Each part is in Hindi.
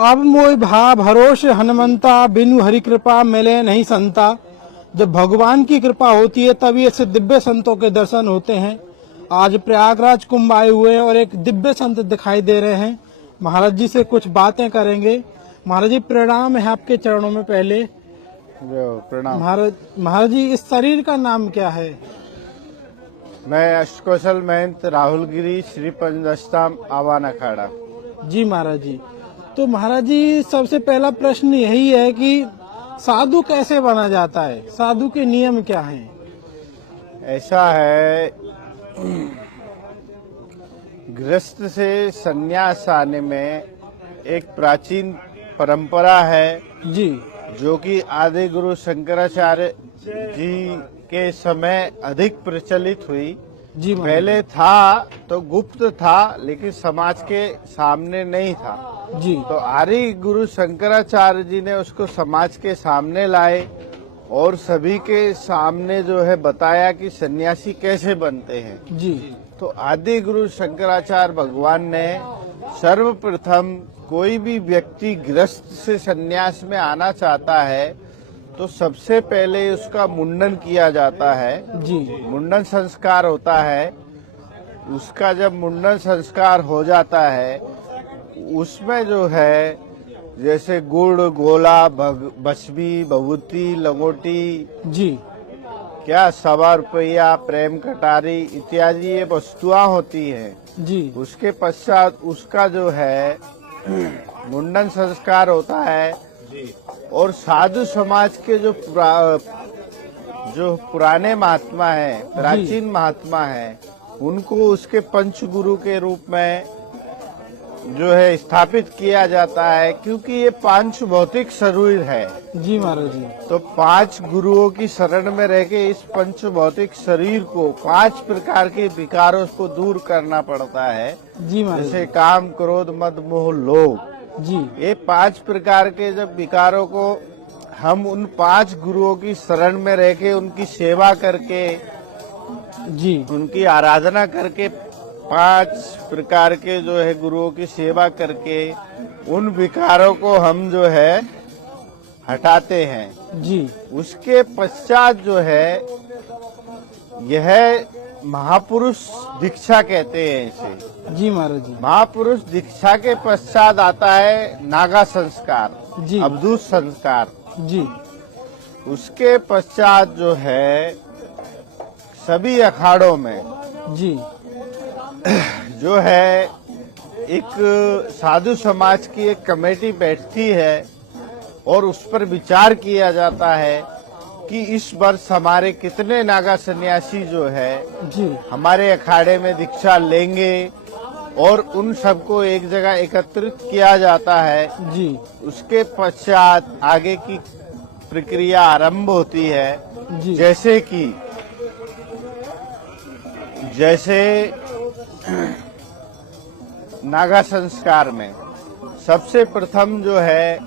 अब मोय भा भरोसे हनुमंता, बिनु हरि कृपा मिले नहीं संता। जब भगवान की कृपा होती है तभी ऐसे दिव्य संतों के दर्शन होते हैं। आज प्रयागराज कुंभ आए हुए हैं और एक दिव्य संत दिखाई दे रहे हैं। महाराज जी से कुछ बातें करेंगे। महाराज जी प्रणाम है आपके चरणों में। पहले प्रणाम। महाराज जी, इस शरीर का नाम क्या है? मैं अष्टकौशल महंत राहुल गिरी, श्री पंचदशधाम आवान अखाड़ा। जी महाराज जी, तो महाराज जी सबसे पहला प्रश्न यही है कि साधु कैसे बना जाता है? साधु के नियम क्या हैं? ऐसा है, गृहस्थ से संन्यास आने में एक प्राचीन परंपरा है जी, जो कि आदि गुरु शंकराचार्य जी के समय अधिक प्रचलित हुई। जी महाराज। पहले था तो गुप्त था, लेकिन समाज के सामने नहीं था। जी, तो आदि गुरु शंकराचार्य जी ने उसको समाज के सामने लाए और सभी के सामने जो है बताया कि सन्यासी कैसे बनते हैं। जी, तो आदि गुरु शंकराचार्य भगवान ने सर्वप्रथम कोई भी व्यक्ति गृहस्थ से सन्यास में आना चाहता है तो सबसे पहले उसका मुंडन किया जाता है। जी, मुंडन संस्कार होता है। उसका जब मुंडन संस्कार हो जाता है, उसमें जो है जैसे गुड़, गोला, भस्मी, भभूति, लंगोटी, जी, क्या 1.25 रुपया, प्रेम कटारी इत्यादि ये वस्तुआं होती हैं। जी, उसके पश्चात उसका जो है मुंडन संस्कार होता है। और साधु समाज के जो पुराने महात्मा हैं, प्राचीन महात्मा हैं, उनको उसके पंच गुरु के रूप में जो है स्थापित किया जाता है, क्योंकि ये 5 भौतिक शरीर है। जी महाराज जी। तो 5 गुरुओं की शरण में रह के इस पंच भौतिक शरीर को 5 प्रकार के विकारों को दूर करना पड़ता है। जी महाराज। जैसे काम, क्रोध, मद, मोह, लोभ। जी, ये 5 प्रकार के जब विकारों को हम उन 5 गुरुओं की शरण में रह के उनकी सेवा करके, जी, उनकी आराधना करके, 5 प्रकार के जो है गुरुओं की सेवा करके उन विकारों को हम जो है हटाते हैं। जी, उसके पश्चात जो है यह महापुरुष दीक्षा कहते हैं इसे। जी महाराज जी। महापुरुष दीक्षा के पश्चात आता है नागा संस्कार, जी, अवधूत संस्कार। जी, उसके पश्चात जो है सभी अखाड़ों में जी, जो है एक साधु समाज की एक कमेटी बैठती है और उस पर विचार किया जाता है कि इस वर्ष हमारे कितने नागा सन्यासी जो है जी, हमारे अखाड़े में दीक्षा लेंगे, और उन सबको एक जगह एकत्रित किया जाता है। जी, उसके पश्चात आगे की प्रक्रिया आरंभ होती है। जी, जैसे नागा संस्कार में सबसे प्रथम जो है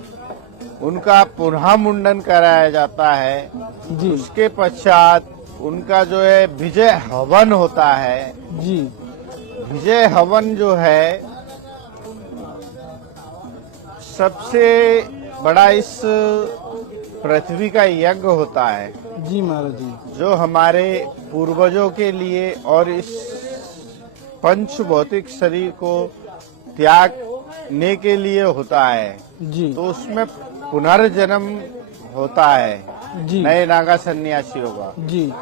उनका पुनः मुंडन कराया जाता है। जी, उसके पश्चात उनका जो है विजय हवन होता है। जी, विजय हवन जो है सबसे बड़ा इस पृथ्वी का यज्ञ होता है, जी महाराज जी। जो हमारे पूर्वजों के लिए और इस पंच भौतिक शरीर को त्यागने के लिए होता है। जी, तो उसमें पुनर्जन्म होता है जी, नए नागा सन्यासियों का। जी,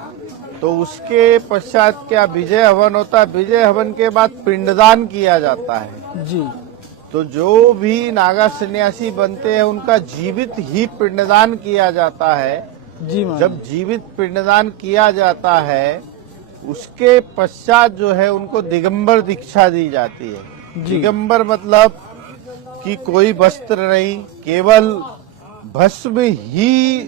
तो उसके पश्चात क्या विजय हवन होता है। विजय हवन के बाद पिंडदान किया जाता है। जी, तो जो भी नागा सन्यासी बनते हैं उनका जीवित ही पिंडदान किया जाता है। जी महाराज। जब जीवित पिंडदान किया जाता है उसके पश्चात जो है उनको दिगंबर दीक्षा दी जाती है। जी। दिगंबर मतलब कि कोई वस्त्र नहीं, केवल भस्म ही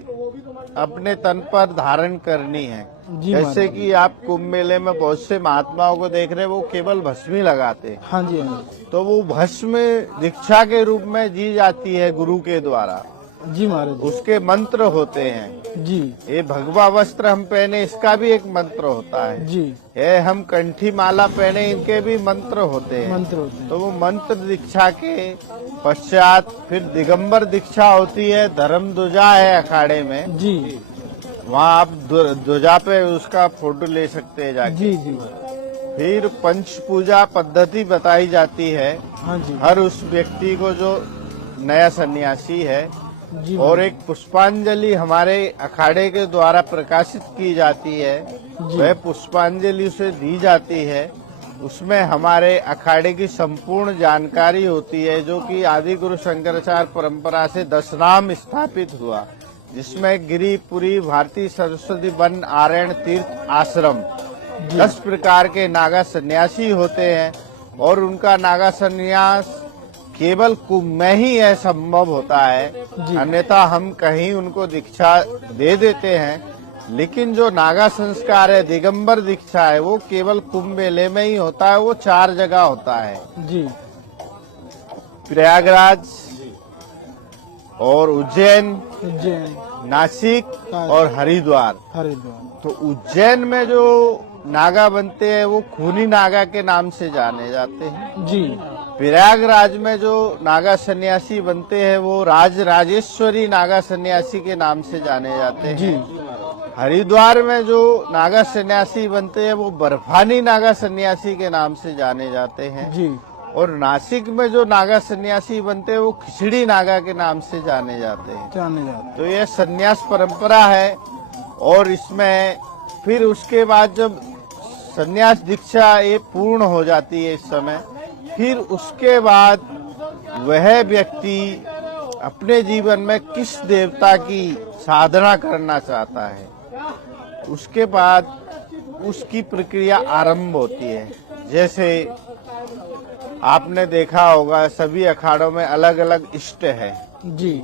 अपने तन पर धारण करनी है। जी जैसे महाराज। कि आप कुंभ मेले में बहुत से महात्माओं को देख रहे हैं, वो केवल भस्म ही लगाते हैं। हाँ जी, हाँ जी। तो वो भस्म दीक्षा के रूप में दी जाती है गुरु के द्वारा। जी महाराज उसके मंत्र होते हैं। जी ये भगवा वस्त्र हम पहने, इसका भी एक मंत्र होता है। जी ये हम कंठी माला पहने, इनके भी मंत्र होते हैं। मंत्र होते हैं। तो वो मंत्र दीक्षा के पश्चात फिर दिगंबर दीक्षा होती है। धर्म ध्वजा है अखाड़े में, जी वहाँ आप ध्वजा पे उसका फोटो ले सकते हैं जाके। जी जी फिर पंच पूजा पद्धति बताई जाती है हाँ जी हर उस व्यक्ति को जो नया सन्यासी है, जी और एक पुष्पांजलि हमारे अखाड़े के द्वारा प्रकाशित की जाती है। जी। वह पुष्पांजलि उसे दी जाती है। उसमें हमारे अखाड़े की संपूर्ण जानकारी होती है, जो कि आदि गुरु शंकराचार्य परंपरा से 10 नाम स्थापित हुआ, जिसमें गिरिपुरी, भारती, सरस्वती, वन, आर्यन, तीर्थ, आश्रम 10 प्रकार के नागा सन्यासी होते हैं। और उनका नागा सन्यास केवल कुंभ में ही यह संभव होता है, अन्यथा हम कहीं उनको दीक्षा दे देते हैं। लेकिन जो नागा संस्कार है, दिगंबर दीक्षा है, वो केवल कुंभ मेले में ही होता है। वो 4 जगह होता है, जी प्रयागराज और उज्जैन, उज्जैन, नासिक और हरिद्वार। हरिद्वार। तो उज्जैन में जो नागा बनते हैं वो खूनी नागा के नाम से जाने जाते हैं। जी प्रयागराज में जो नागा सन्यासी बनते हैं वो राजेश्वरी नागा सन्यासी के नाम से जाने जाते हैं। जी हरिद्वार में जो नागा सन्यासी बनते हैं वो बर्फानी नागा सन्यासी के नाम से जाने जाते हैं। जी और नासिक में जो नागा सन्यासी बनते हैं वो खिचड़ी नागा के नाम से जाने जाते हैं। जाने जाते तो यह सन्यास परंपरा है। और इसमें फिर उसके बाद जब सन्यास दीक्षा ये पूर्ण हो जाती है इस समय, फिर उसके बाद वह व्यक्ति अपने जीवन में किस देवता की साधना करना चाहता है, उसके बाद उसकी प्रक्रिया आरंभ होती है। जैसे आपने देखा होगा सभी अखाड़ों में अलग अलग इष्ट है। जी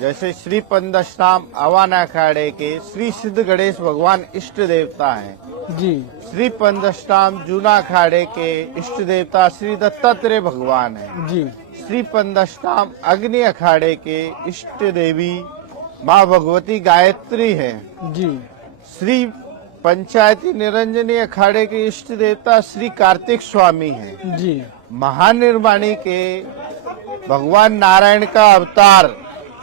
जैसे श्री पंदश्राम अवान अखाड़े के श्री सिद्ध गणेश भगवान इष्ट देवता हैं। जी श्री पंदश्राम जूना अखाड़े के इष्ट देवता श्री दत्तात्रेय भगवान हैं। जी श्री पंदश्राम अग्नि अखाड़े के इष्ट देवी माँ भगवती गायत्री है। जी श्री पंचायती निरंजनी अखाड़े के इष्ट देवता श्री कार्तिक स्वामी हैं। जी महानिर्वाणी के भगवान नारायण का अवतार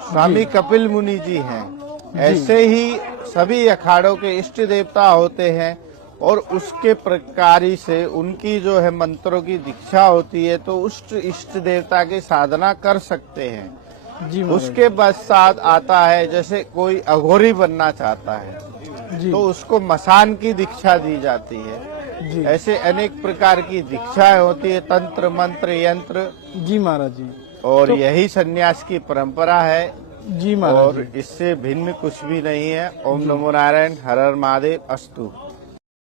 स्वामी कपिल मुनि जी हैं। ऐसे ही सभी अखाड़ों के इष्ट देवता होते हैं। और उसके प्रकारी से उनकी जो है मंत्रों की दीक्षा होती है, तो उस इष्ट देवता की साधना कर सकते हैं। जी उसके पश्चात आता है, जैसे कोई अघोरी बनना चाहता है जी तो उसको मसान की दीक्षा दी जाती है। जी ऐसे अनेक प्रकार की दीक्षाएं होती है, तंत्र मंत्र यंत्र। जी महाराज जी। और यही सन्यास की परंपरा है जी महाराज और इससे भिन्न कुछ भी नहीं है। ओम नमो नारायण, हर हर महादेव, अस्तु।